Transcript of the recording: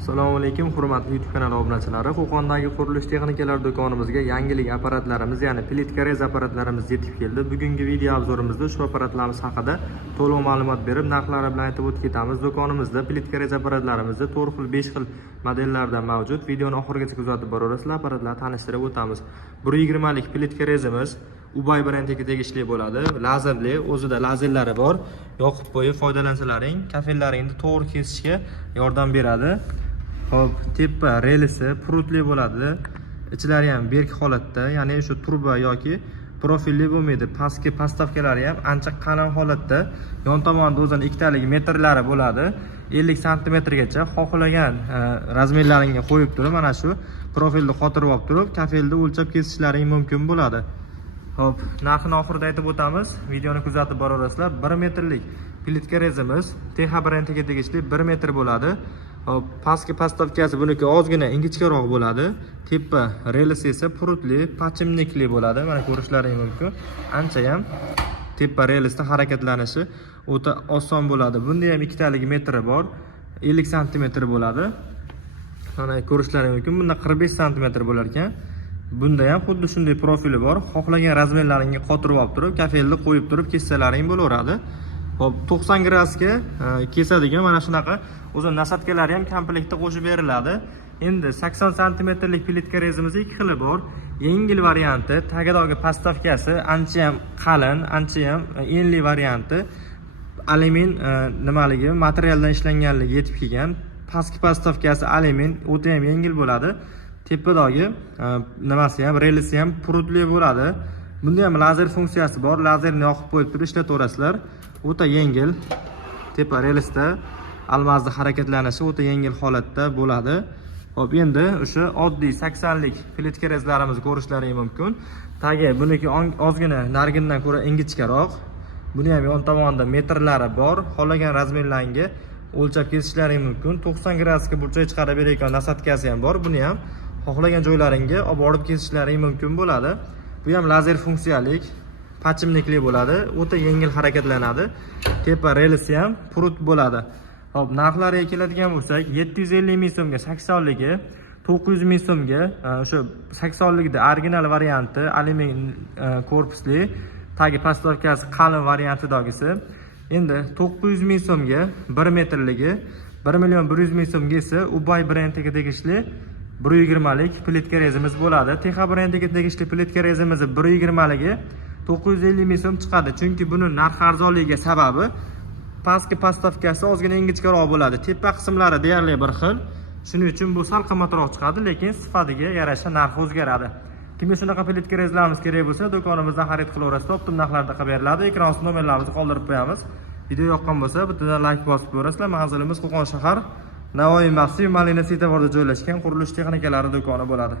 Assalomu alaykum, hurmatli YouTube kanali obunachilari. Qo'qondagi qurilish texnikalar do'konimizga yangilik apparatlarimiz, ya'ni plitka rez apparatlarimiz yetib keldi. Bugungi video obzorimizda shu apparatlarimiz haqida to'liq ma'lumot berib, narxlari bilan aytib o'tib ketamiz. Do'konimizda plitka rez apparatlarimizda 4 xil, 5 xil modellarda mavjud. Videoni oxirigacha kuzatib boraverasizlar, apparatlarni tanishtirib o'tamiz. 120 lik plitka rezimiz Ubay brendiga tegishli bo'ladi. Lazerli, o'zida lazerlari bor. Yoqib qo'yib foydalansalaring, kafellaringni to'g'ri kesishga yordam beradi. Hop, tepa relisi prutli bo'ladi. Ichlari ham berk holatda, ya'ni shu turba yoki profilli bo'lmaydi. Pastki postavkalari ham ancha qalin holatda. Yon tomonda o'zining ikkitalik metrlari bo'ladi. 50 sm gacha xohlagan razmerlaringga qo'yib turib, mana shu profilni xotirib olib turib, kafelni o'lchab kesishlaring mumkin bo'ladi. Hop, narxini oxirida aytib o'tamiz. Videoni kuzatib boraverasizlar. 1 metrlik plitka rezimiz TH brendiga tegishli 1 metr bo'ladi. Hop, pastki postavkasi buniki ozgina ingichkaroq bo'ladi. Tepa relisi esa prutli, pachimnikli bo'ladi. Mana ko'rishlaring mumkin. Ancha ham tepa relisda harakatlanishi o'ta oson bo'ladi. Bunda ham ikkitalik metri bor. 50 sm bo'ladi. Mana ko'rishlaring mumkin. Bunda 45 sm bo'lar ekan. Bunda ham xuddi shunday profili bor. Xohlagan razmerlaringga qotirib olib turib, kafelni qo'yib turib kessalaring bo'laveradi. Hop, 90 gradusga kesadigan mana shunaqa o'zi nasatkalari ham komplektda qo'shib beriladi. Endi 80 sm lik plitka rezimizning ikki xili bor. Yengil varianti, tagidagi postavkasi ancha ham qalin, ancha ham enli varianti. Alyumin nimaligi, materialdan ishlanganligi yetib kelgan. Pastki postavkasi alyumin, o'ta ham yengil bo'ladi. Tepadagi nimasi ham, relisi ham prutli bo'ladi. Bunda ham lazer funksiyasi bor. Lazerni yoqib qo'yib turib ishlataverasizlar. O'ta yengil. Tepa relisda almazda harakatlanishi o'ta yengil holatda bo'ladi. Hop, endi o'sha oddiy 80 lik plitka rezlarimizni ko'rishlaring mumkin. Tagi buniki ozgina nargindan ko'ra ingichkaroq. Buni ham yon tomonda metrlari bor. Xohlagan razmerlarga o'lchab kesishlaring mumkin. 90 gradusga burchak chiqarib beradigan nasatkasi ham bor. Buni ham xohlagan joylaringga olib borib kesishlaring mumkin bo'ladi. Bu ham lazer funksiyalik, pachimnikli bo'ladi, o'ta yengil harakatlanadi. Tepa relisi ham prut bo'ladi. Hop, narxlariga keladigan bo'lsak, 750 ming so'mga 80 ligi, 900 ming so'mga o'sha 80 ligida original varianti, alyumin korpusli, tagi postavkasi qalin variantidagisi. Endi 900 ming so'mga 1 metrligi, 1 million 100 ming so'mga esa Ubay brendiga tegishli 120 lik plitka rezimiz bo'ladi. TH brendiga tegishli plitka rezimiz 120 ligi 950 ming so'm chiqadi. Chunki buni narx arzonligiga sababi pastki postavkasi ozgina ingichkaroq bo'ladi. Tepa qismlari deyarli bir xil. Shuning uchun bu sal qimmatroq chiqadi, lekin sifatiga yarasha narxi o'zgaradi. Kimga shunaqa plitka rezlarimiz kerak bo'lsa, do'konimizdan xarid qilaverasiz. Optim narxlarda qilib beriladi. Ekran ostida nomerlarimizni qoldirib qo'yamiz. Video yoqqan bo'lsa, bittadan like bosib qo'yasizlar. Manzilimiz Qo'qon shahar Navoiy Mavsumiy Malina svetoforida joylashgan qurilish texnikalari do'koni bo'ladi.